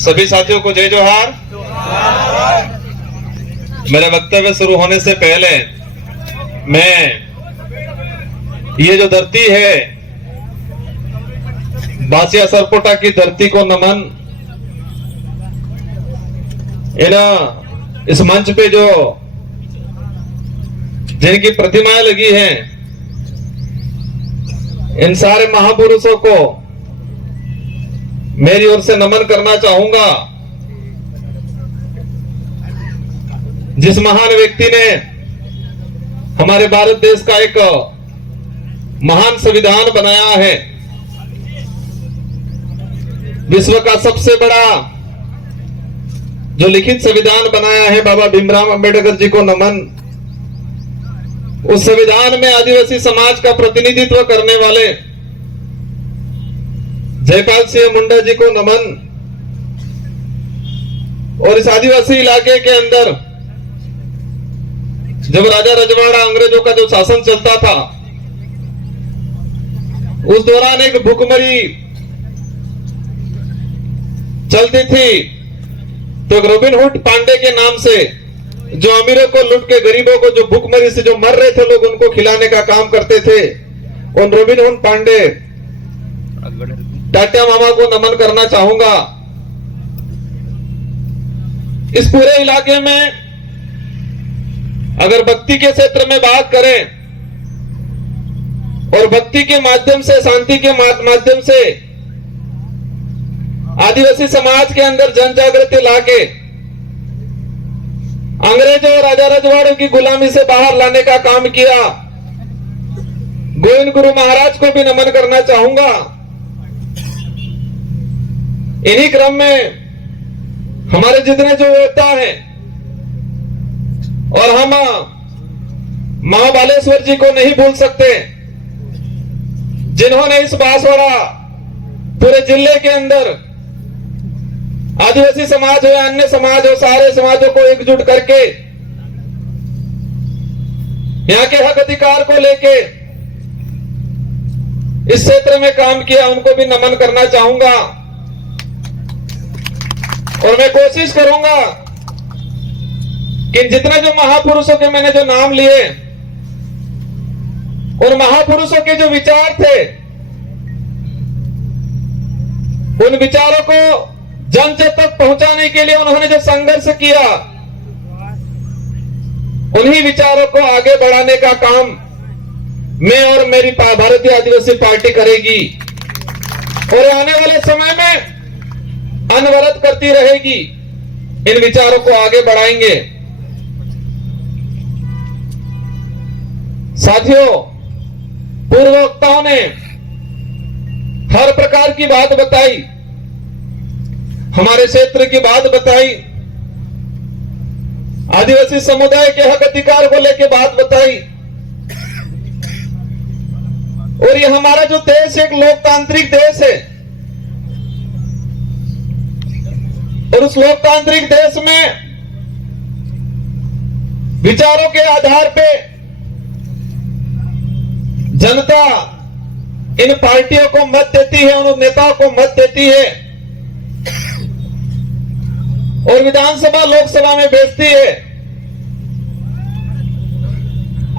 सभी साथियों को जय जोहार। मेरा वक्तव्य शुरू होने से पहले मैं ये जो धरती है बासिया सरपोटा की धरती को नमन। इस मंच पे जो जिनकी प्रतिमाएं लगी हैं, इन सारे महापुरुषों को मेरी ओर से नमन करना चाहूंगा। जिस महान व्यक्ति ने हमारे भारत देश का एक महान संविधान बनाया है, विश्व का सबसे बड़ा जो लिखित संविधान बनाया है, बाबा भीमराव अंबेडकर जी को नमन। उस संविधान में आदिवासी समाज का प्रतिनिधित्व करने वाले जयपाल सिंह मुंडा जी को नमन। और इस आदिवासी इलाके के अंदर जब राजा रजवाड़ा अंग्रेजों का जो शासन चलता था, उस दौरान एक भुखमरी चलती थी। तो रॉबिन हुड पांडे के नाम से जो अमीरों को लूट के गरीबों को, जो भुखमरी से जो मर रहे थे लोग, उनको खिलाने का काम करते थे। उन रॉबिन हुड पांडे टाटिया मामा को नमन करना चाहूंगा। इस पूरे इलाके में अगर भक्ति के क्षेत्र में बात करें और भक्ति के माध्यम से, शांति के माध्यम से आदिवासी समाज के अंदर जन जागृति लाके अंग्रेजों और राजा रजवाड़ों की गुलामी से बाहर लाने का काम किया। गोविंद गुरु महाराज को भी नमन करना चाहूंगा। इन्हीं क्रम में हमारे जितने जो योद्धा हैं, और हम मां बालेश्वर जी को नहीं भूल सकते, जिन्होंने इस बांसवाड़ा पूरे जिले के अंदर आदिवासी समाज हो या अन्य समाज हो, सारे समाजों को एकजुट करके यहाँ के हक अधिकार को लेके इस क्षेत्र में काम किया। उनको भी नमन करना चाहूंगा। और मैं कोशिश करूंगा कि जितने जो महापुरुषों के मैंने जो नाम लिए, उन महापुरुषों के जो विचार थे, उन विचारों को जन जन तक पहुंचाने के लिए उन्होंने जो संघर्ष किया, उन्हीं विचारों को आगे बढ़ाने का काम मैं और मेरी भारतीय आदिवासी पार्टी करेगी और आने वाले समय में अनवरत करती रहेगी। इन विचारों को आगे बढ़ाएंगे। साथियों, पूर्व वक्ताओं ने हर प्रकार की बात बताई, हमारे क्षेत्र की बात बताई, आदिवासी समुदाय के हक अधिकार को लेकर बात बताई। और ये हमारा जो देश एक लोकतांत्रिक देश है, और उस लोकतांत्रिक देश में विचारों के आधार पे जनता इन पार्टियों को मत देती है, उन नेताओं को मत देती है और विधानसभा लोकसभा में भेजती है।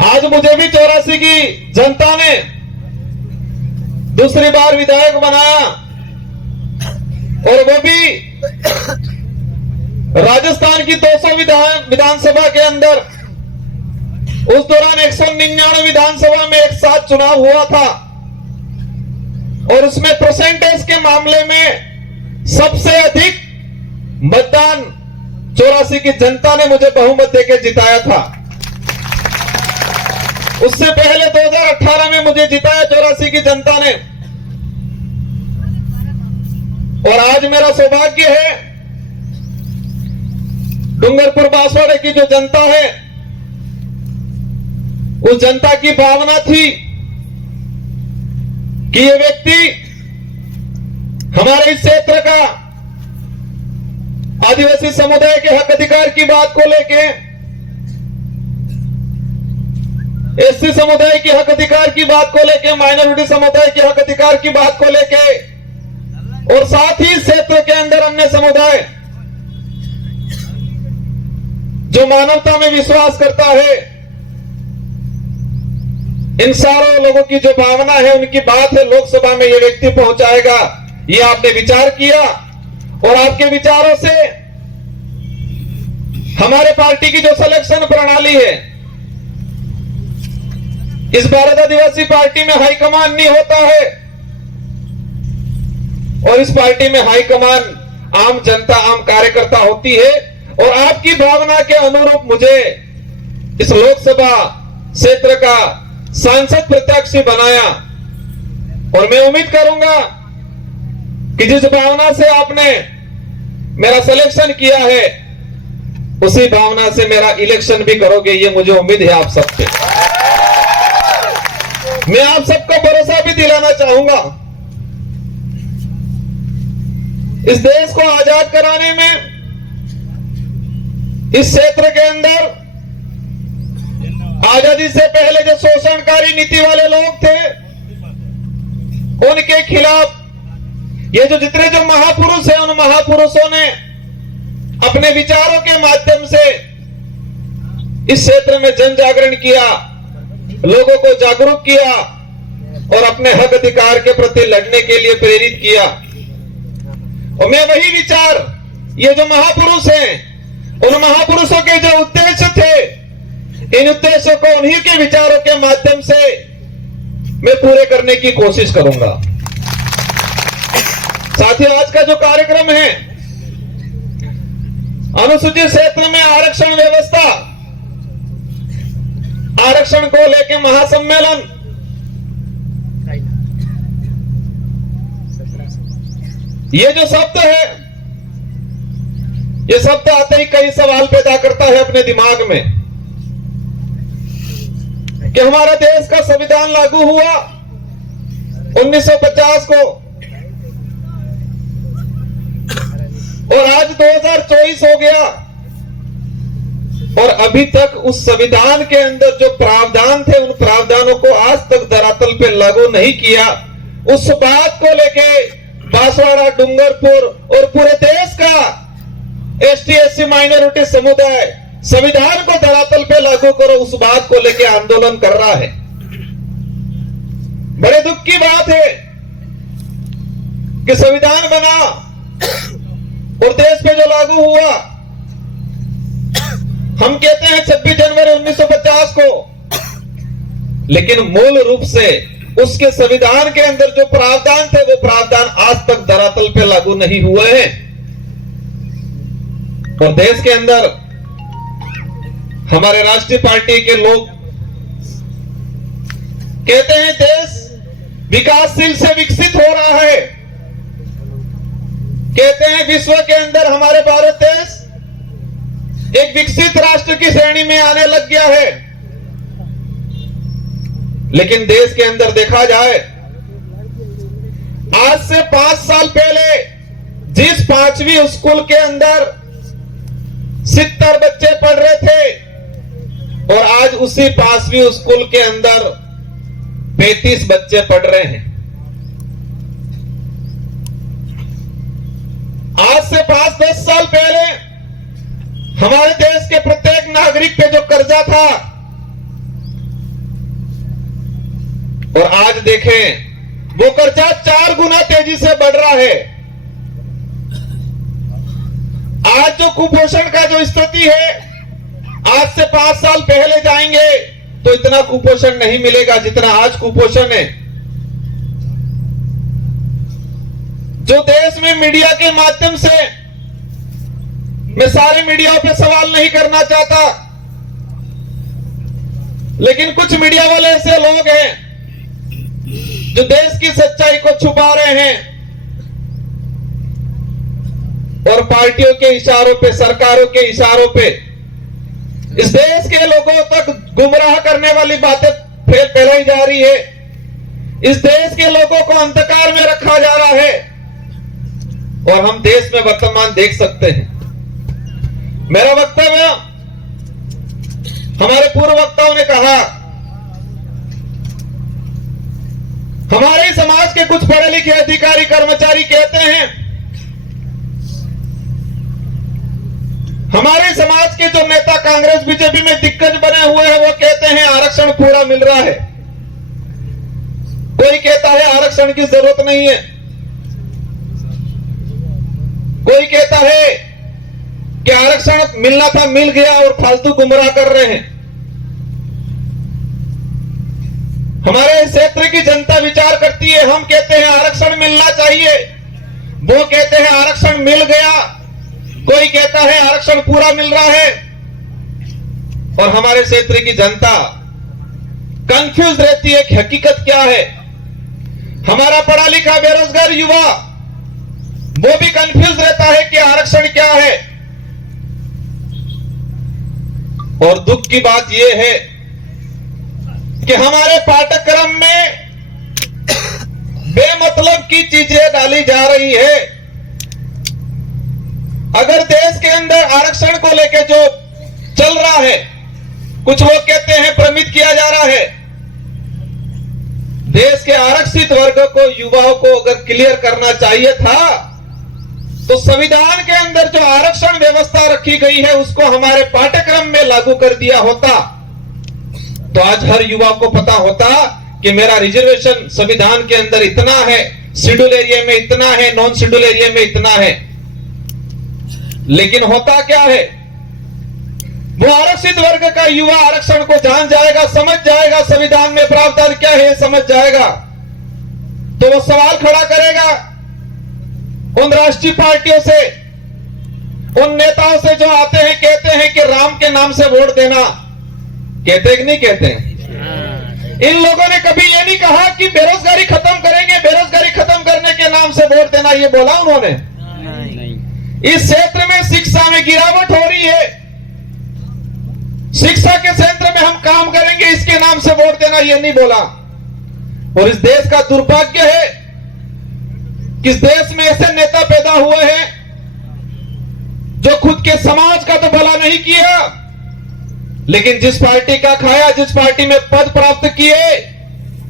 आज मुझे भी 84 की जनता ने दूसरी बार विधायक बनाया, और वो भी राजस्थान की 200 विधानसभा के अंदर। उस दौरान 199 विधानसभा में एक साथ चुनाव हुआ था, और उसमें परसेंटेज के मामले में सबसे अधिक मतदान 84 की जनता ने मुझे बहुमत देकर जिताया था। उससे पहले 2018 में मुझे जिताया 84 की जनता ने। और आज मेरा सौभाग्य है, डूंगरपुर बांसवाड़े की जो जनता है, उस जनता की भावना थी कि ये व्यक्ति हमारे इस क्षेत्र का आदिवासी समुदाय के हक अधिकार की बात को लेके एससी समुदाय के हक अधिकार की बात को लेके, माइनॉरिटी समुदाय के हक अधिकार की बात को लेके, और साथ ही क्षेत्र के अंदर अन्य समुदाय जो मानवता में विश्वास करता है, इन सारे लोगों की जो भावना है, उनकी बात है लोकसभा में ये व्यक्ति पहुंचाएगा। ये आपने विचार किया और आपके विचारों से हमारे पार्टी की जो सिलेक्शन प्रणाली है, इस भारत आदिवासी पार्टी में हाईकमान नहीं होता है, और इस पार्टी में हाईकमान आम जनता, आम कार्यकर्ता होती है। और आपकी भावना के अनुरूप मुझे इस लोकसभा क्षेत्र का सांसद प्रत्याशी बनाया, और मैं उम्मीद करूंगा कि जिस भावना से आपने मेरा सिलेक्शन किया है, उसी भावना से मेरा इलेक्शन भी करोगे, ये मुझे उम्मीद है आप सबसे। मैं आप सबको भरोसा भी दिलाना चाहूंगा, इस देश को आजाद कराने में, इस क्षेत्र के अंदर आजादी से पहले जो शोषणकारी नीति वाले लोग थे, उनके खिलाफ ये जो जितने जो महापुरुष हैं, उन महापुरुषों ने अपने विचारों के माध्यम से इस क्षेत्र में जन जागरण किया, लोगों को जागरूक किया और अपने हक अधिकार के प्रति लड़ने के लिए प्रेरित किया। और मैं वही विचार, ये जो महापुरुष हैं, उन महापुरुषों के जो उद्देश्य थे, इन उद्देश्यों को उन्हीं के विचारों के माध्यम से मैं पूरे करने की कोशिश करूंगा। साथ ही आज का जो कार्यक्रम है, अनुसूचित क्षेत्र में आरक्षण व्यवस्था, आरक्षण को लेकर महासम्मेलन, ये जो शब्द है, ये शब्द आते ही कई सवाल पैदा करता है अपने दिमाग में कि हमारा देश का संविधान लागू हुआ 1950 को, और आज 2024 हो गया, और अभी तक उस संविधान के अंदर जो प्रावधान थे, उन प्रावधानों को आज तक धरातल पे लागू नहीं किया। उस बात को लेके बांसवाड़ा, डूंगरपुर और पूरे देश का एसटी एससी माइनॉरिटी समुदाय संविधान को धरातल पे लागू करो, उस बात को लेके आंदोलन कर रहा है। बड़े दुख की बात है कि संविधान बना और देश पे जो लागू हुआ, हम कहते हैं 26 जनवरी 1950 को, लेकिन मूल रूप से उसके संविधान के अंदर जो प्रावधान थे, वो प्रावधान आज तक धरातल पे लागू नहीं हुए हैं। और देश के अंदर हमारे राष्ट्रीय पार्टी के लोग कहते हैं देश विकासशील से विकसित हो रहा है, कहते हैं विश्व के अंदर हमारे भारत देश एक विकसित राष्ट्र की श्रेणी में आने लग गया है। लेकिन देश के अंदर देखा जाए, आज से 5 साल पहले जिस 5वीं स्कूल के अंदर 70 बच्चे पढ़ रहे थे, और आज उसी 5वीं स्कूल के अंदर 35 बच्चे पढ़ रहे हैं। आज से 5-10 साल पहले हमारे देश के प्रत्येक नागरिक पे जो कर्जा था, और आज देखें वो कर्जा 4 गुना तेजी से बढ़ रहा है। आज जो कुपोषण का जो स्थिति है, आज से 5 साल पहले जाएंगे तो इतना कुपोषण नहीं मिलेगा जितना आज कुपोषण है। जो देश में मीडिया के माध्यम से, मैं सारे मीडिया पे सवाल नहीं करना चाहता, लेकिन कुछ मीडिया वाले ऐसे लोग हैं जो देश की सच्चाई को छुपा रहे हैं और पार्टियों के इशारों पे, सरकारों के इशारों पे इस देश के लोगों तक गुमराह करने वाली बातें फैलाई जा रही है। इस देश के लोगों को अंधकार में रखा जा रहा है, और हम देश में वर्तमान देख सकते हैं। मेरा वक्तव्य, हमारे पूर्व वक्ताओं ने कहा हमारे समाज के कुछ पढ़े लिखे अधिकारी कर्मचारी कहते हैं, हमारे समाज के जो नेता कांग्रेस बीजेपी में दिग्गज बने हुए हैं वो कहते हैं आरक्षण पूरा मिल रहा है। कोई कहता है आरक्षण की जरूरत नहीं है, कोई कहता है कि आरक्षण मिलना था मिल गया और फालतू गुमराह कर रहे हैं। हमारे क्षेत्र की जनता विचार करती है, हम कहते हैं आरक्षण मिलना चाहिए, वो कहते हैं आरक्षण मिल गया, कोई कहता है आरक्षण पूरा मिल रहा है। और हमारे क्षेत्र की जनता कंफ्यूज रहती है कि हकीकत क्या है। हमारा पढ़ा लिखा बेरोजगार युवा वो भी कंफ्यूज रहता है कि आरक्षण क्या है। और दुख की बात यह है कि हमारे पाठ्यक्रम में बेमतलब की चीजें डाली जा रही है। अगर देश के अंदर आरक्षण को लेकर जो चल रहा है, कुछ लोग कहते हैं भ्रमित किया जा रहा है। देश के आरक्षित वर्ग को, युवाओं को अगर क्लियर करना चाहिए था तो संविधान के अंदर जो आरक्षण व्यवस्था रखी गई है उसको हमारे पाठ्यक्रम में लागू कर दिया होता तो आज हर युवा को पता होता कि मेरा रिजर्वेशन संविधान के अंदर इतना है, शेड्यूल एरिया में इतना है, नॉन शेड्यूल एरिया में इतना है। लेकिन होता क्या है, वो आरक्षित वर्ग का युवा आरक्षण को जान जाएगा, समझ जाएगा संविधान में प्रावधान क्या है समझ जाएगा, तो वो सवाल खड़ा करेगा उन राष्ट्रीय पार्टियों से, उन नेताओं से जो आते हैं कहते हैं कि राम के नाम से वोट देना। कहते कि नहीं कहते हैं? इन लोगों ने कभी ये नहीं कहा कि बेरोजगारी खत्म करेंगे, बेरोजगारी खत्म करने के नाम से वोट देना, ये बोला उन्होंने? इस क्षेत्र में शिक्षा में गिरावट हो रही है, शिक्षा के क्षेत्र में हम काम करेंगे, इसके नाम से वोट देना, ये नहीं बोला। और इस देश का दुर्भाग्य है कि इस देश में ऐसे नेता पैदा हुए हैं जो खुद के समाज का तो भला नहीं किया, लेकिन जिस पार्टी का खाया, जिस पार्टी में पद प्राप्त किए,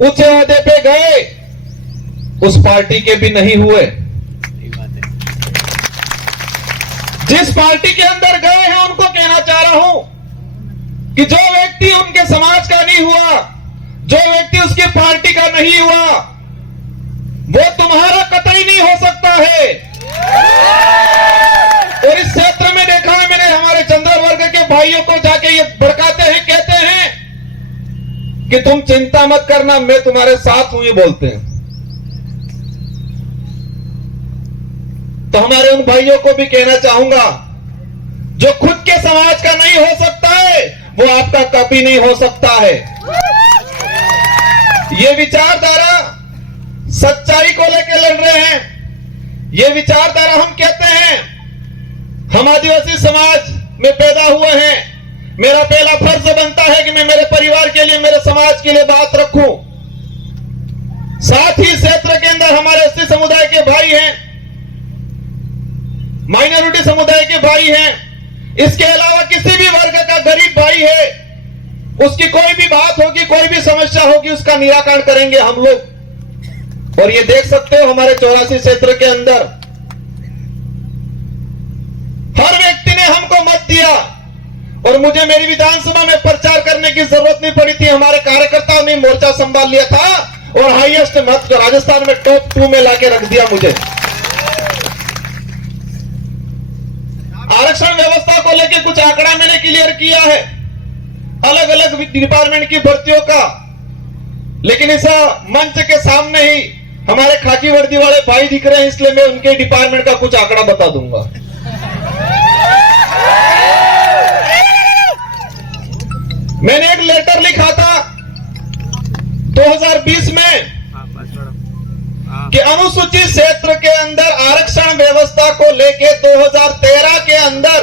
ऊंचे ओहदे पे गए, उस पार्टी के भी नहीं हुए। जिस पार्टी के अंदर गए हैं उनको कहना चाह रहा हूं कि जो व्यक्ति उनके समाज का नहीं हुआ, जो व्यक्ति उसकी पार्टी का नहीं हुआ, वो तुम्हारा कतई नहीं हो सकता है। और इस क्षेत्र में देखा है मैंने, हमारे चंद्र वर्ग के भाइयों को जाके ये भड़काते हैं, कहते हैं कि तुम चिंता मत करना, मैं तुम्हारे साथ हूं, ये बोलते हैं। तो हमारे उन भाइयों को भी कहना चाहूंगा, जो खुद के समाज का नहीं हो सकता है वो आपका कभी नहीं हो सकता है। ये विचारधारा सच्चाई को लेकर लड़ रहे हैं। ये विचारधारा हम कहते हैं, हम आदिवासी समाज में पैदा हुए हैं, मेरा पहला फर्ज बनता है कि मैं मेरे परिवार के लिए, मेरे समाज के लिए बात रखूं। साथ ही क्षेत्र के अंदर हमारे एसटी समुदाय के भाई हैं, माइनॉरिटी समुदाय के भाई हैं, इसके अलावा किसी भी वर्ग का गरीब भाई है, उसकी कोई भी बात होगी, कोई भी समस्या होगी, उसका निराकरण करेंगे हम लोग। और ये देख सकते हो हमारे 84 क्षेत्र के अंदर हर व्यक्ति ने हमको मत दिया और मुझे मेरी विधानसभा में प्रचार करने की जरूरत नहीं पड़ी थी। हमारे कार्यकर्ताओं ने मोर्चा संभाल लिया था और हाईएस्ट मत राजस्थान में टॉप 2 में लाके रख दिया मुझे। आरक्षण व्यवस्था को लेकर कुछ आंकड़ा मैंने क्लियर किया है, अलग अलग डिपार्टमेंट की भर्तियों का, लेकिन इस मंच के सामने ही हमारे खाकी वर्दी वाले भाई दिख रहे हैं, इसलिए मैं उनके डिपार्टमेंट का कुछ आंकड़ा बता दूंगा। मैंने एक लेटर लिखा था 2020 में कि अनुसूचित क्षेत्र के अंदर आरक्षण व्यवस्था को लेके 2013 के अंदर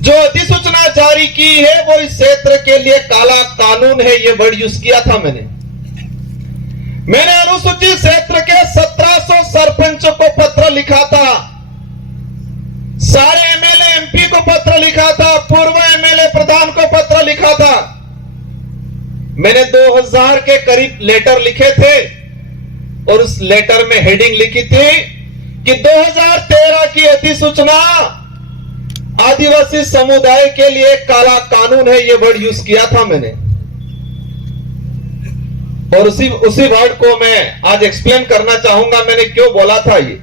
जो अधिसूचना जारी की है वो इस क्षेत्र के लिए काला कानून है, ये वर्ड यूज किया था मैंने अनुसूचित क्षेत्र के 1700 सरपंचों को पत्र लिखा था, सारे एमएलए एमपी को पत्र लिखा था, पूर्व एमएलए प्रधान को पत्र लिखा था मैंने 2000 के करीब लेटर लिखे थे और उस लेटर में हेडिंग लिखी थी कि 2013 की अधिसूचना आदिवासी समुदाय के लिए काला कानून है, यह वर्ड यूज किया था मैंने। और उसी वर्ड को मैं आज एक्सप्लेन करना चाहूंगा मैंने क्यों बोला था। ये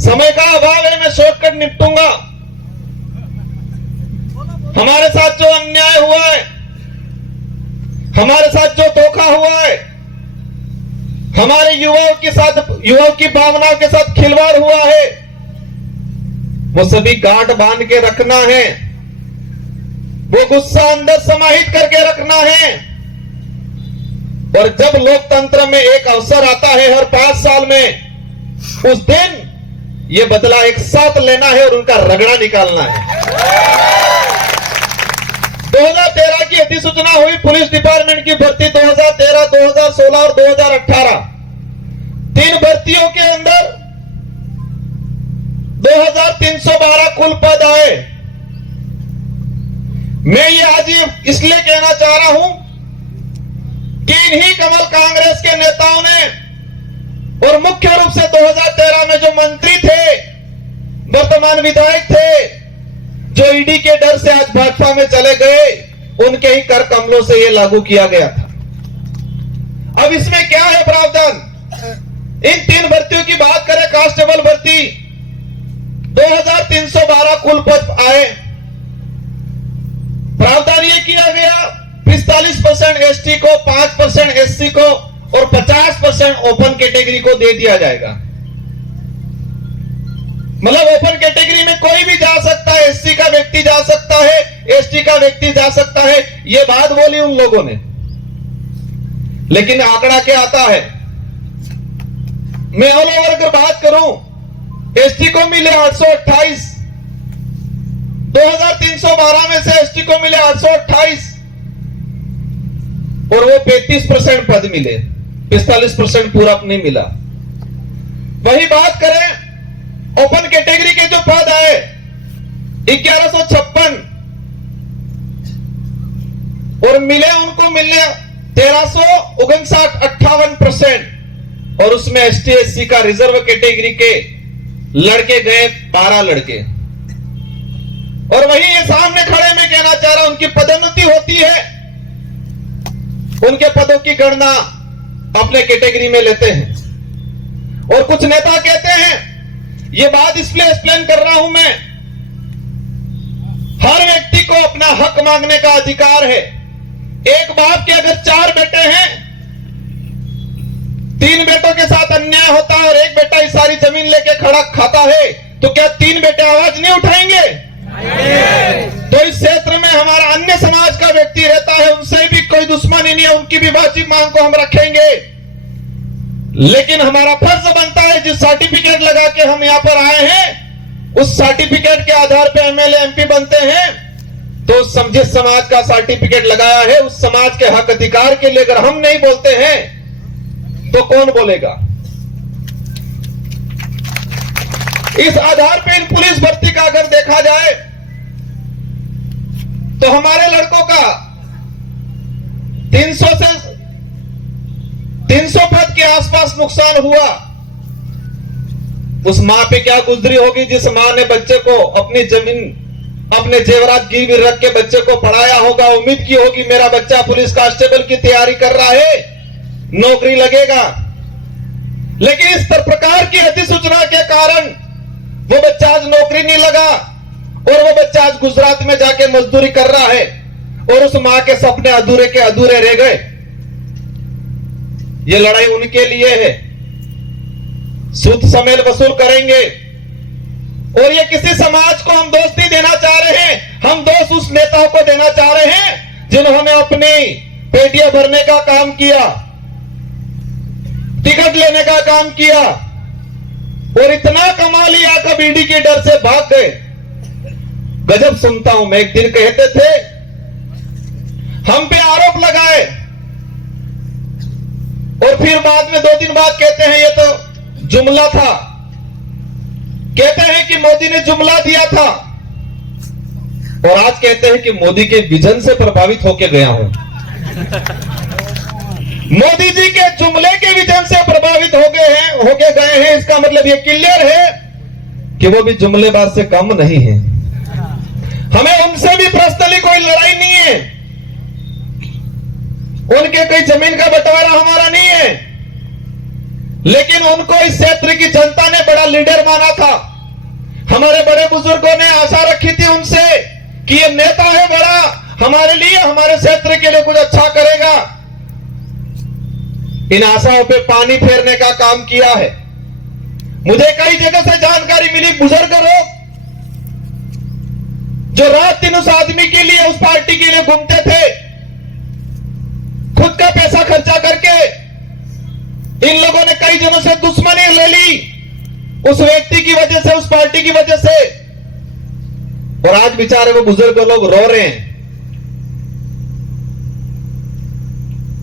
समय का अभाव है, मैं शॉर्टकट निपटूंगा। हमारे साथ जो अन्याय हुआ है, हमारे साथ जो धोखा हुआ है, हमारे युवाओं की भावनाओं के साथ खिलवाड़ हुआ है, वो सभी गांठ बांध के रखना है, वो गुस्सा अंदर समाहित करके रखना है। और जब लोकतंत्र में एक अवसर आता है हर 5 साल में, उस दिन ये बदला एक साथ लेना है और उनका रगड़ा निकालना है। 2013 की अधिसूचना हुई पुलिस डिपार्टमेंट की भर्ती 2013, 2016 और 2018। 3 भर्तियों के अंदर 2312 कुल पद आए। मैं ये आज इसलिए कहना चाह रहा हूं कि इन्हीं कमल कांग्रेस के नेताओं ने, और मुख्य रूप से 2013 में जो मंत्री थे, वर्तमान विधायक थे, जो ईडी के डर से आज भाजपा में चले गए, उनके ही कर कमलों से यह लागू किया गया था। अब इसमें क्या है प्रावधान? इन 3 भर्तियों की बात करें, कांस्टेबल भर्ती 2312 कुल पद आए। प्रावधान यह किया गया 45% एसटी को, 5% एससी को और 50% ओपन कैटेगरी को दे दिया जाएगा। मतलब ओपन कैटेगरी में कोई भी जा सकता है, एससी का व्यक्ति जा सकता है, एसटी का व्यक्ति जा सकता है। यह बात बोली उन लोगों ने, लेकिन आंकड़ा क्या आता है? मैं ऑल ओवर अगर बात करूं, एसटी को मिले 828, 2312 में से एसटी को मिले 828 और वो 35% पद मिले, 45% पूरा नहीं मिला। वही बात करें ओपन कैटेगरी के जो पद आए 1156 और मिले उनको मिलने 1359 और उसमें एसटी एससी का रिजर्व कैटेगरी के लड़के गए 12 लड़के। और वही ये सामने खड़े में कहना चाह रहा हूं, उनकी पदोन्नति होती है, उनके पदों की गणना अपने कैटेगरी में लेते हैं। और कुछ नेता कहते हैं, ये बात इसलिए एक्सप्लेन कर रहा हूं मैं, हर व्यक्ति को अपना हक मांगने का अधिकार है। एक बाप के अगर 4 बेटे हैं, 3 बेटों के साथ अन्याय होता है और एक बेटा इस सारी जमीन लेके खड़ा खाता है, तो क्या 3 बेटे आवाज नहीं उठाएंगे? तो इस क्षेत्र में हमारा अन्य समाज का व्यक्ति रहता है, उनसे भी कोई दुश्मनी नहीं है, उनकी भी वाजिब मांग को हम रखेंगे। लेकिन हमारा फर्ज बनता है, जिस सर्टिफिकेट लगा के हम यहां पर आए हैं, उस सर्टिफिकेट के आधार पर एमएलए एमपी बनते हैं, तो जिस समाज का सर्टिफिकेट लगाया है उस समाज के हक अधिकार के लिए अगर हम नहीं बोलते हैं तो कौन बोलेगा? इस आधार पर इन पुलिस भर्ती का अगर देखा जाए तो हमारे लड़कों का 300 पद के आसपास नुकसान हुआ। उस मां पे क्या गुजरी होगी जिस मां ने बच्चे को अपनी जमीन, अपने जेवरात गिरवी रख के बच्चे को पढ़ाया होगा, उम्मीद की होगी मेरा बच्चा पुलिस कांस्टेबल की तैयारी कर रहा है, नौकरी लगेगा। लेकिन इस प्रकार की अधिसूचना के कारण वो बच्चा आज नौकरी नहीं लगा और वो बच्चा आज गुजरात में जाके मजदूरी कर रहा है और उस मां के सपने अधूरे के अधूरे रह गए। ये लड़ाई उनके लिए है, सूद समेत वसूल करेंगे। और ये किसी समाज को हम दोष नहीं देना चाह रहे हैं, हम दोष उस नेताओं को देना चाह रहे हैं जिन्होंने अपनी पेटियां भरने का काम किया, टिकट लेने का काम किया और इतना कमा लिया कब ईडी के डर से भाग गए। गजब सुनता हूं मैं। एक दिन कहते थे, हम पे आरोप लगाए और फिर बाद में 2 दिन बाद कहते हैं ये तो जुमला था, कहते हैं कि मोदी ने जुमला दिया था और आज कहते हैं कि मोदी के विजन से प्रभावित होकर गया हूं। मोदी जी के जुमले के विजन से प्रभावित होके गए हैं। इसका मतलब ये क्लियर है कि वो भी जुमलेबाज से कम नहीं है। हमें उनसे भी पर्सनली कोई लड़ाई नहीं है, उनके कोई जमीन का बंटवारा हमारा नहीं है, लेकिन उनको इस क्षेत्र की जनता ने बड़ा लीडर माना था। हमारे बड़े बुजुर्गों ने आशा रखी थी उनसे कि ये नेता है बड़ा, हमारे लिए, हमारे क्षेत्र के लिए कुछ अच्छा करेगा। इन आशाओं पे पानी फेरने का काम किया है। मुझे कई जगह से जानकारी मिली, बुजुर्ग लोग जो रात दिन उस आदमी के लिए, उस पार्टी के लिए घूमते थे, खुद का पैसा खर्चा करके, इन लोगों ने कई जनों से दुश्मनी ले ली उस व्यक्ति की वजह से, उस पार्टी की वजह से, और आज बेचारे वो बुजुर्ग लोग रो रहे हैं।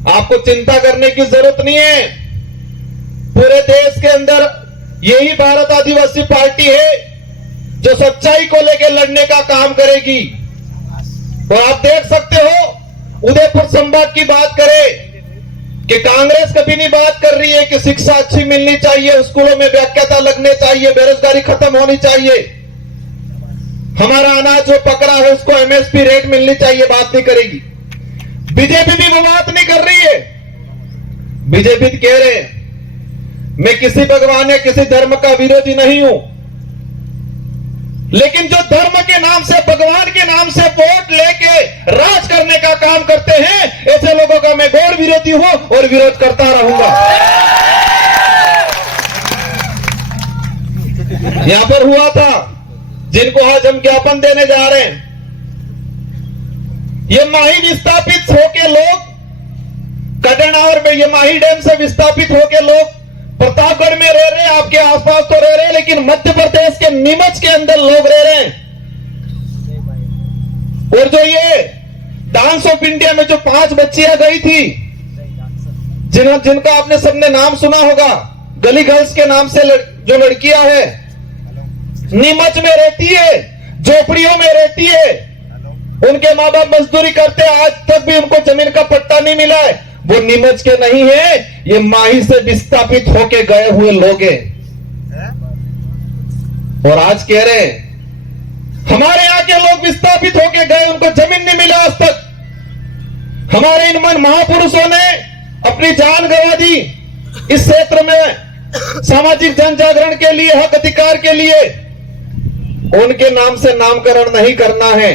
आपको चिंता करने की जरूरत नहीं है। पूरे देश के अंदर यही भारत आदिवासी पार्टी है जो सच्चाई को लेकर लड़ने का काम करेगी। और आप देख सकते हो, उदयपुर संभाग की बात करें कि कांग्रेस कभी नहीं बात कर रही है कि शिक्षा अच्छी मिलनी चाहिए, स्कूलों में व्याख्याता लगने चाहिए, बेरोजगारी खत्म होनी चाहिए, हमारा अनाज जो पकड़ा है उसको एमएसपी रेट मिलनी चाहिए, बात नहीं करेगी। बीजेपी भी वो बात नहीं कर रही है। बीजेपी कह रहे हैं मैं किसी भगवान या किसी धर्म का विरोधी नहीं हूं, लेकिन जो धर्म के नाम से, भगवान के नाम से वोट लेके राज करने का काम करते हैं, ऐसे लोगों का मैं घोर विरोधी हूं और विरोध करता रहूंगा। यहां पर हुआ था, जिनको आज हम ज्ञापन देने जा रहे हैं, ये माही विस्थापित होके लोग कटनावर में, ये माही डैम से विस्थापित होके लोग प्रतापगढ़ में रह रहे हैं, आपके आसपास तो रह रहे हैं, लेकिन मध्य प्रदेश के नीमच के अंदर लोग रह रहे हैं। और जो ये डांस ऑफ इंडिया में जो 5 बच्चियां गई थी, जिनका आपने सबने नाम सुना होगा, गली गर्ल्स के नाम से जो लड़कियां हैं, नीमच में रहती है, झोपड़ियों में रहती है, उनके माँ बाप मजदूरी करते हैं, आज तक भी उनको जमीन का पट्टा नहीं मिला है। वो नीमच के नहीं है, ये माही से विस्थापित होके गए हुए लोग हैं। और आज कह रहे हैं हमारे यहाँ के लोग विस्थापित होके गए, उनको जमीन नहीं मिला आज तक। हमारे इन महापुरुषों ने अपनी जान गंवा दी इस क्षेत्र में सामाजिक जन जागरण के लिए, हक अधिकार के लिए। उनके नाम से नामकरण नहीं करना है,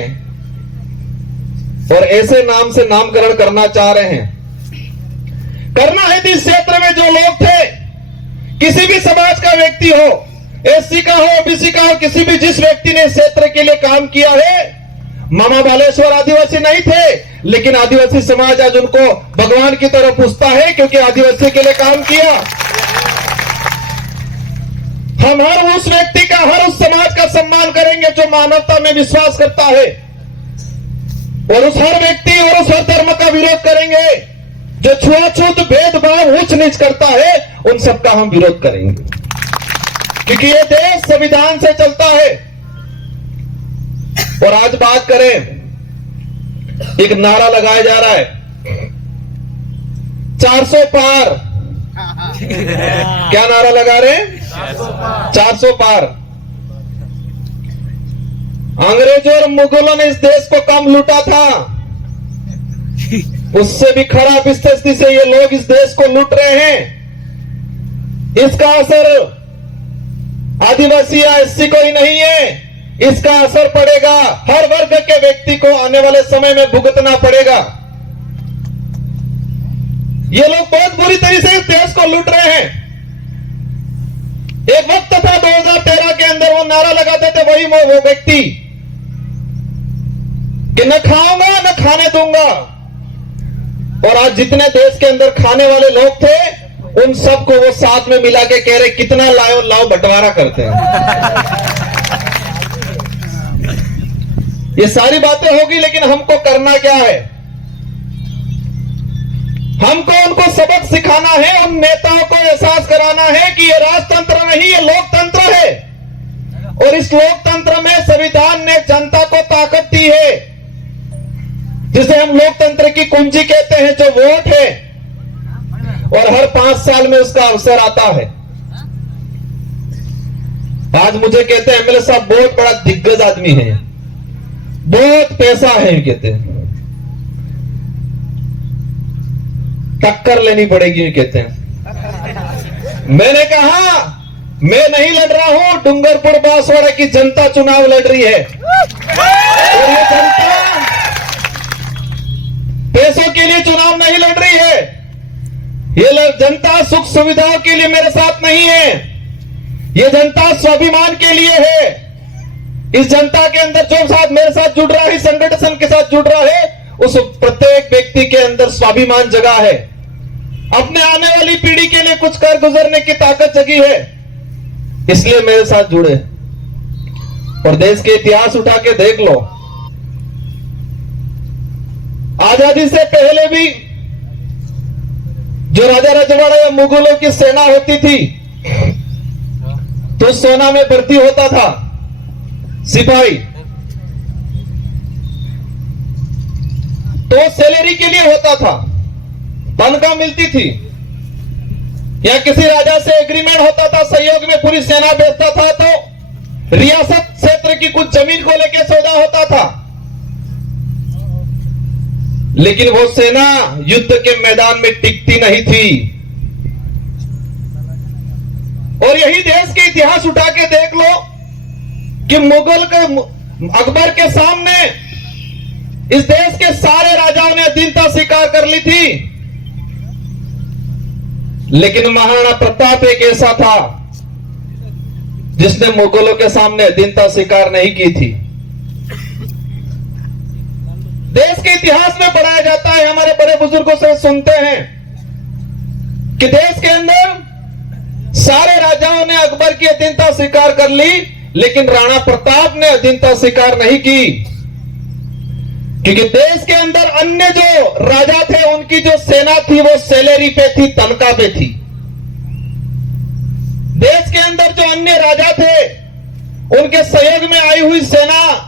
और ऐसे नाम से नामकरण करना चाह रहे हैं। करना है इस क्षेत्र में जो लोग थे, किसी भी समाज का व्यक्ति हो, एससी का हो, ओबीसी का हो, किसी भी जिस व्यक्ति ने इस क्षेत्र के लिए काम किया है, मामा बालेश्वर आदिवासी नहीं थे, लेकिन आदिवासी समाज आज उनको भगवान की तरह पूछता है क्योंकि आदिवासी के लिए काम किया। हम हर उस व्यक्ति का, हर उस समाज का सम्मान करेंगे जो मानवता में विश्वास करता है, और उस हर व्यक्ति और उस हर धर्म का विरोध करेंगे जो छुआछूत, भेदभाव, ऊंच नीच करता है, उन सबका हम विरोध करेंगे, क्योंकि ये देश संविधान से चलता है। और आज बात करें, एक नारा लगाया जा रहा है 400 पार। क्या नारा लगा रहे हैं? 400 पार। अंग्रेजों और मुगलों ने इस देश को कम लूटा था, उससे भी खराब स्थिति से ये लोग इस देश को लूट रहे हैं। इसका असर आदिवासी या एससी को ही नहीं है, इसका असर पड़ेगा हर वर्ग के व्यक्ति को, आने वाले समय में भुगतना पड़ेगा। ये लोग बहुत बुरी तरीके से इस देश को लूट रहे हैं। एक वक्त था 2013 के अंदर वो नारा लगाते थे वही वो व्यक्ति कि न खाऊंगा न खाने दूंगा, और आज जितने देश के अंदर खाने वाले लोग थे उन सबको वो साथ में मिला के कह रहे कितना लाओ लाओ बंटवारा करते हैं। ये सारी बातें होगी, लेकिन हमको करना क्या है? हमको उनको सबक सिखाना है, उन नेताओं को एहसास कराना है कि ये राजतंत्र नहीं, ये लोकतंत्र है, और इस लोकतंत्र में संविधान ने जनता को ताकत दी है जिसे हम लोकतंत्र की कुंजी कहते हैं, जो वोट है, और हर 5 साल में उसका अवसर आता है। आज मुझे कहते हैं एमएलए साहब बहुत बड़ा दिग्गज आदमी है, बहुत पैसा है, कहते हैं टक्कर लेनी पड़ेगी, कहते हैं। मैंने कहा मैं नहीं लड़ रहा हूं, डूंगरपुर बांसवाड़ा की जनता चुनाव लड़ रही है, और ये जनता पैसों के लिए चुनाव नहीं लड़ रही है। ये जनता सुख सुविधाओं के लिए मेरे साथ नहीं है, ये जनता स्वाभिमान के लिए है। इस जनता के अंदर जो साथ मेरे साथ जुड़ रहा है, संगठन के साथ जुड़ रहा है, उस प्रत्येक व्यक्ति के अंदर स्वाभिमान जगा है, अपने आने वाली पीढ़ी के लिए कुछ कर गुजरने की ताकत जगी है, इसलिए मेरे साथ जुड़े। और देश के इतिहास उठा के देख लो, आजादी से पहले भी जो राजा रजवाड़ा या मुगलों की सेना होती थी, तो सेना में भर्ती होता था सिपाही, तो सैलरी के लिए होता था, तनख्वाह मिलती थी, या किसी राजा से एग्रीमेंट होता था, सहयोग में पूरी सेना भेजता था, तो रियासत क्षेत्र की कुछ जमीन को लेकर सौदा होता था। लेकिन वो सेना युद्ध के मैदान में टिकती नहीं थी। और यही देश के इतिहास उठा के देख लो कि मुगल के अकबर के सामने इस देश के सारे राजाओं ने अधीनता स्वीकार कर ली थी, लेकिन महाराणा प्रताप एक ऐसा था जिसने मुगलों के सामने अधीनता स्वीकार नहीं की थी। देश के इतिहास में पढ़ाया जाता है, हमारे बड़े बुजुर्गों से सुनते हैं कि देश के अंदर सारे राजाओं ने अकबर की अधीनता स्वीकार कर ली, लेकिन राणा प्रताप ने अधीनता स्वीकार नहीं की, क्योंकि देश के अंदर अन्य जो राजा थे उनकी जो सेना थी वो सैलरी पे थी, तनख्वाह पे थी। देश के अंदर जो अन्य राजा थे उनके सहयोग में आई हुई सेना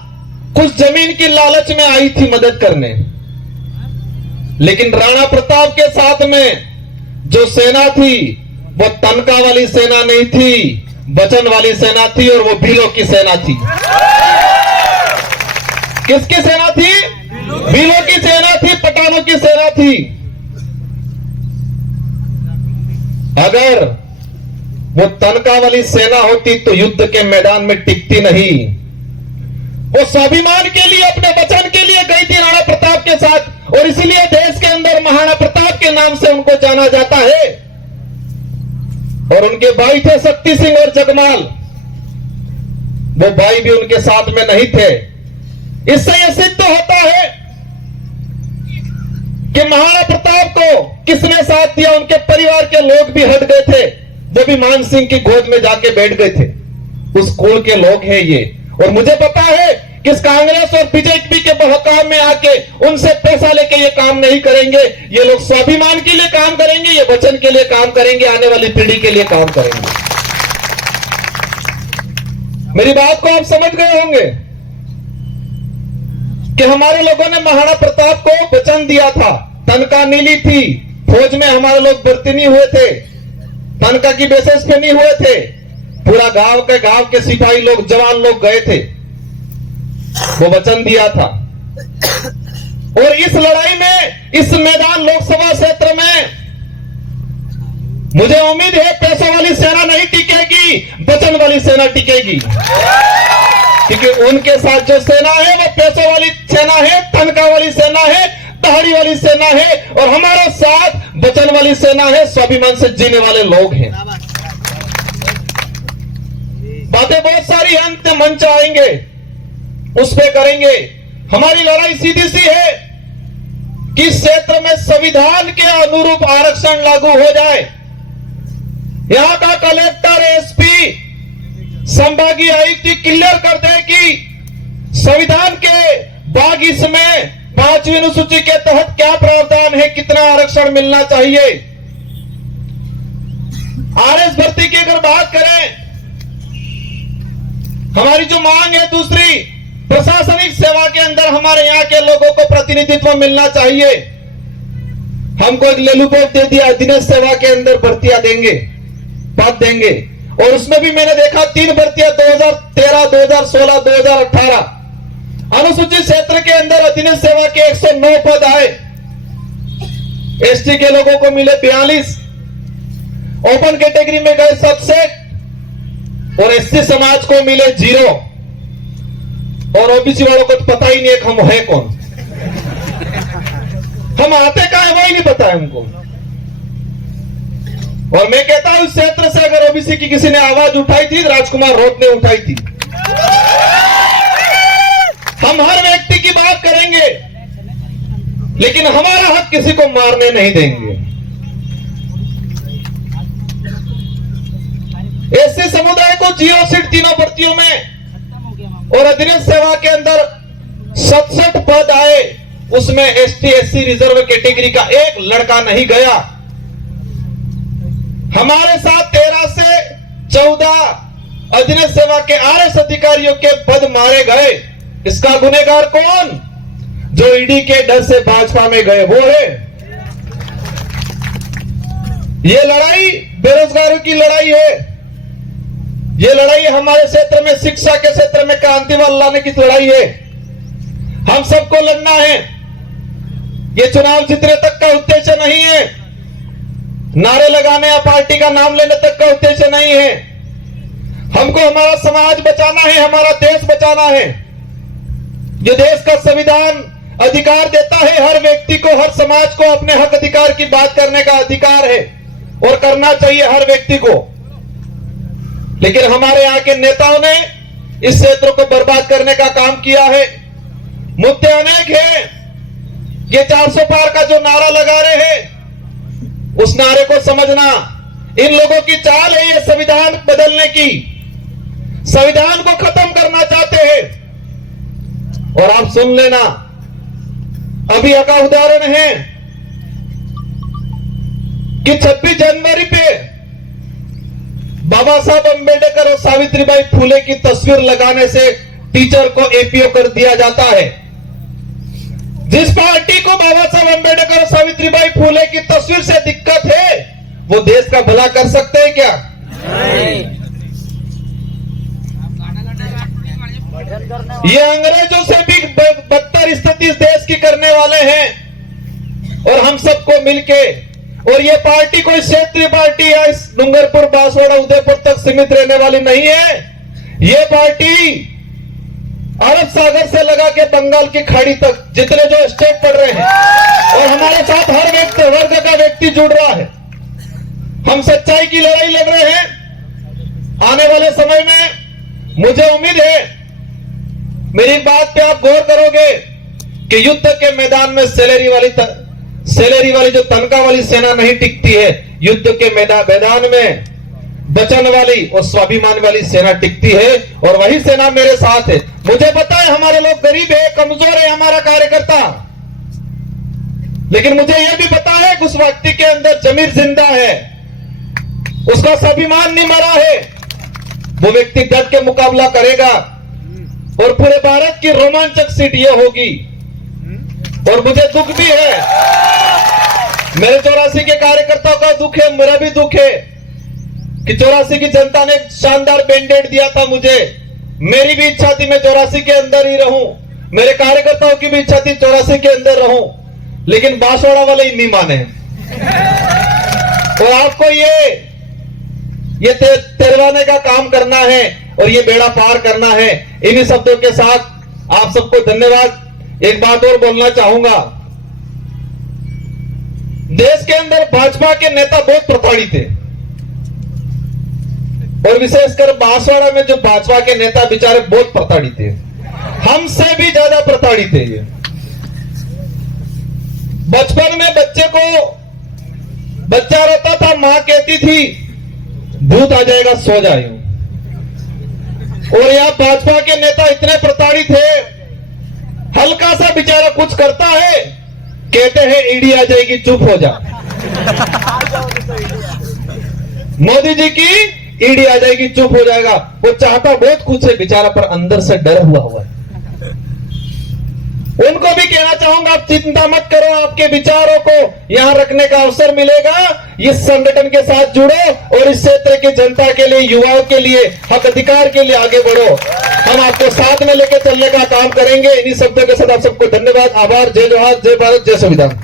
कुछ जमीन की लालच में आई थी मदद करने, लेकिन राणा प्रताप के साथ में जो सेना थी वो तनख्वाह वाली सेना नहीं थी, वचन वाली सेना थी, और वो भीलों की सेना थी। किसकी सेना थी? भीलों की सेना थी, पठानों की सेना थी। अगर वो तनख्वाह वाली सेना होती तो युद्ध के मैदान में टिकती नहीं। वो स्वाभिमान के लिए, अपने वचन के लिए गई थी राणा प्रताप के साथ, और इसीलिए देश के अंदर महाराणा प्रताप के नाम से उनको जाना जाता है। और उनके भाई थे शक्ति सिंह और जगमाल, वो भाई भी उनके साथ में नहीं थे। इससे यह सिद्ध होता है कि महाराणा प्रताप को किसने साथ दिया। उनके परिवार के लोग भी हट गए थे, वो भी मान सिंह की गोद में जाके बैठ गए थे। उस कुल के लोग हैं ये। और मुझे पता है कि इस कांग्रेस और बीजेपी के बहकाव में आके उनसे पैसा लेके ये काम नहीं करेंगे। ये लोग स्वाभिमान के लिए काम करेंगे, ये वचन के लिए काम करेंगे, आने वाली पीढ़ी के लिए काम करेंगे। मेरी बात को आप समझ गए होंगे कि हमारे लोगों ने महाराणा प्रताप को वचन दिया था, तनख्वाह नीली थी, फौज में हमारे लोग भर्ती नहीं हुए थे, तनख्वाह की बेसिस पे नहीं हुए थे, पूरा गांव के सिपाही लोग, जवान लोग गए थे, वो वचन दिया था। और इस लड़ाई में, इस मैदान लोकसभा क्षेत्र में मुझे उम्मीद है पैसों वाली सेना नहीं टिकेगी, वचन वाली सेना टिकेगी, क्योंकि उनके साथ जो सेना है वो पैसों वाली सेना है, तनख्वाह वाली सेना है, दहाड़ी वाली सेना है, और हमारे साथ वचन वाली सेना है, स्वाभिमान से जीने वाले लोग हैं। बातें बहुत सारी हैं, अंत मंच आएंगे उस पे करेंगे। हमारी लड़ाई सीधी सी है कि क्षेत्र में संविधान के अनुरूप आरक्षण लागू हो जाए। यहां का कलेक्टर, एसपी, संभागीय आयुक्त क्लियर कर दे कि संविधान के भाग इसमें 5वीं अनुसूची के तहत क्या प्रावधान है, कितना आरक्षण मिलना चाहिए। आरएस भर्ती की अगर बात करें, हमारी जो मांग है दूसरी, प्रशासनिक सेवा के अंदर हमारे यहाँ के लोगों को प्रतिनिधित्व मिलना चाहिए। हमको एक लेलुपोप दे दिया, दिनेश सेवा के अंदर भर्तियां देंगे, पद देंगे, और उसमें भी मैंने देखा 3 भर्तियां 2013, 2016, 2018। अनुसूचित क्षेत्र के अंदर दिनेश सेवा के 109 पद आए, एसटी के लोगों को मिले 42, ओपन कैटेगरी में गए 67 और एससी समाज को मिले 0, और ओबीसी वालों को तो पता ही नहीं है हम है कौन, हम आते कहां है वही नहीं पता है हमको। और मैं कहता हूं इस क्षेत्र से अगर ओबीसी की किसी ने आवाज उठाई थी, राजकुमार रोत ने उठाई थी। हम हर व्यक्ति की बात करेंगे, लेकिन हमारा हक किसी को मारने नहीं देंगे। एससी समुदाय को 0 सीट तीनों भर्तियों में, और अधिनियम सेवा के अंदर 67 पद आए, उसमें एसटी एससी रिजर्व कैटेगरी का एक लड़का नहीं गया। हमारे साथ 13 से 14 अधिनियम सेवा के आरएस अधिकारियों के पद मारे गए। इसका गुनहगार कौन? जो ईडी के डर से भाजपा में गए वो है। ये लड़ाई बेरोजगारों की लड़ाई है। ये लड़ाई हमारे क्षेत्र में शिक्षा के क्षेत्र में क्रांति लाने की लड़ाई है। हम सबको लड़ना है। ये चुनाव जीतने तक का उद्देश्य नहीं है, नारे लगाने या पार्टी का नाम लेने तक का उद्देश्य नहीं है। हमको हमारा समाज बचाना है, हमारा देश बचाना है। ये देश का संविधान अधिकार देता है हर व्यक्ति को, हर समाज को अपने हक अधिकार की बात करने का अधिकार है, और करना चाहिए हर व्यक्ति को। लेकिन हमारे यहाँ के नेताओं ने इस क्षेत्र को बर्बाद करने का काम किया है। मुद्दे अनेक हैं। ये 400 पार का जो नारा लगा रहे हैं, उस नारे को समझना। इन लोगों की चाल है ये संविधान बदलने की, संविधान को खत्म करना चाहते हैं। और आप सुन लेना, अभी का उदाहरण है कि 26 जनवरी पे बाबा साहब अंबेडकर और सावित्रीबाई फुले की तस्वीर लगाने से टीचर को एपीओ कर दिया जाता है। जिस पार्टी को बाबा साहब अंबेडकर और सावित्रीबाई फुले की तस्वीर से दिक्कत है, वो देश का भला कर सकते हैं क्या? ये अंग्रेजों से भी बदतर स्थिति इस देश की करने वाले हैं, और हम सबको मिलके, और ये पार्टी कोई क्षेत्रीय पार्टी या इस डूंगरपुर, बांसवाड़ा, उदयपुर तक सीमित रहने वाली नहीं है। ये पार्टी अरब सागर से लगा के बंगाल की खाड़ी तक जितने जो स्टेट पड़ रहे हैं, और हमारे साथ हर व्यक्ति, वर्ग का व्यक्ति जुड़ रहा है। हम सच्चाई की लड़ाई लड़ रहे हैं। आने वाले समय में मुझे उम्मीद है, मेरी बात पे आप गौर करोगे कि युद्ध के मैदान में सैलरी वाली जो तनख्वाह वाली सेना नहीं टिकती है, युद्ध के मैदान में वचन वाली और स्वाभिमान वाली सेना टिकती है, और वही सेना मेरे साथ है। मुझे पता है हमारे लोग गरीब है, कमजोर है हमारा कार्यकर्ता, लेकिन मुझे यह भी पता है कि उस व्यक्ति के अंदर जमीर जिंदा है, उसका स्वाभिमान नहीं मरा है। वो व्यक्ति डट के मुकाबला करेगा, और पूरे भारत की रोमांचक सीट ये होगी। और मुझे दुख भी है, मेरे 84 के कार्यकर्ताओं का दुख है, मेरा भी दुख है कि 84 की जनता ने शानदार बैंडेड दिया था मुझे। मेरी भी इच्छा थी मैं 84 के अंदर ही रहूं, मेरे कार्यकर्ताओं की भी इच्छा थी 84 के अंदर रहूं, लेकिन बांसवाड़ा वाले ही नहीं माने। और आपको ये तिरवाने का काम करना है, और ये बेड़ा पार करना है। इन्हीं शब्दों के साथ आप सबको धन्यवाद। एक बात और बोलना चाहूंगा, देश के अंदर भाजपा के नेता बहुत प्रताड़ित थे, और विशेषकर बांसवाड़ा में जो भाजपा के नेता बेचारे बहुत प्रताड़ित थे, हमसे भी ज्यादा प्रताड़ित थे। ये बचपन में बच्चा रोता था, मां कहती थी भूत आ जाएगा सो जाए। और यह भाजपा के नेता इतने प्रताड़ित है, हल्का सा बेचारा कुछ करता है, कहते हैं ईडी आ जाएगी चुप हो जा। मोदी जी की ईडी आ जाएगी चुप हो जाएगा। वो चाहता बहुत कुछ है बेचारा, पर अंदर से डर हुआ है। उनको भी कहना चाहूंगा, आप चिंता मत करो, आपके विचारों को यहां रखने का अवसर मिलेगा। इस संगठन के साथ जुड़ो और इस क्षेत्र की जनता के लिए, युवाओं के लिए, हक अधिकार के लिए आगे बढ़ो। हम आपको साथ में लेकर चलने का काम करेंगे। इन्हीं शब्दों के साथ आप सबको धन्यवाद, आभार, जय जोहार, जय भारत, जय संविधान।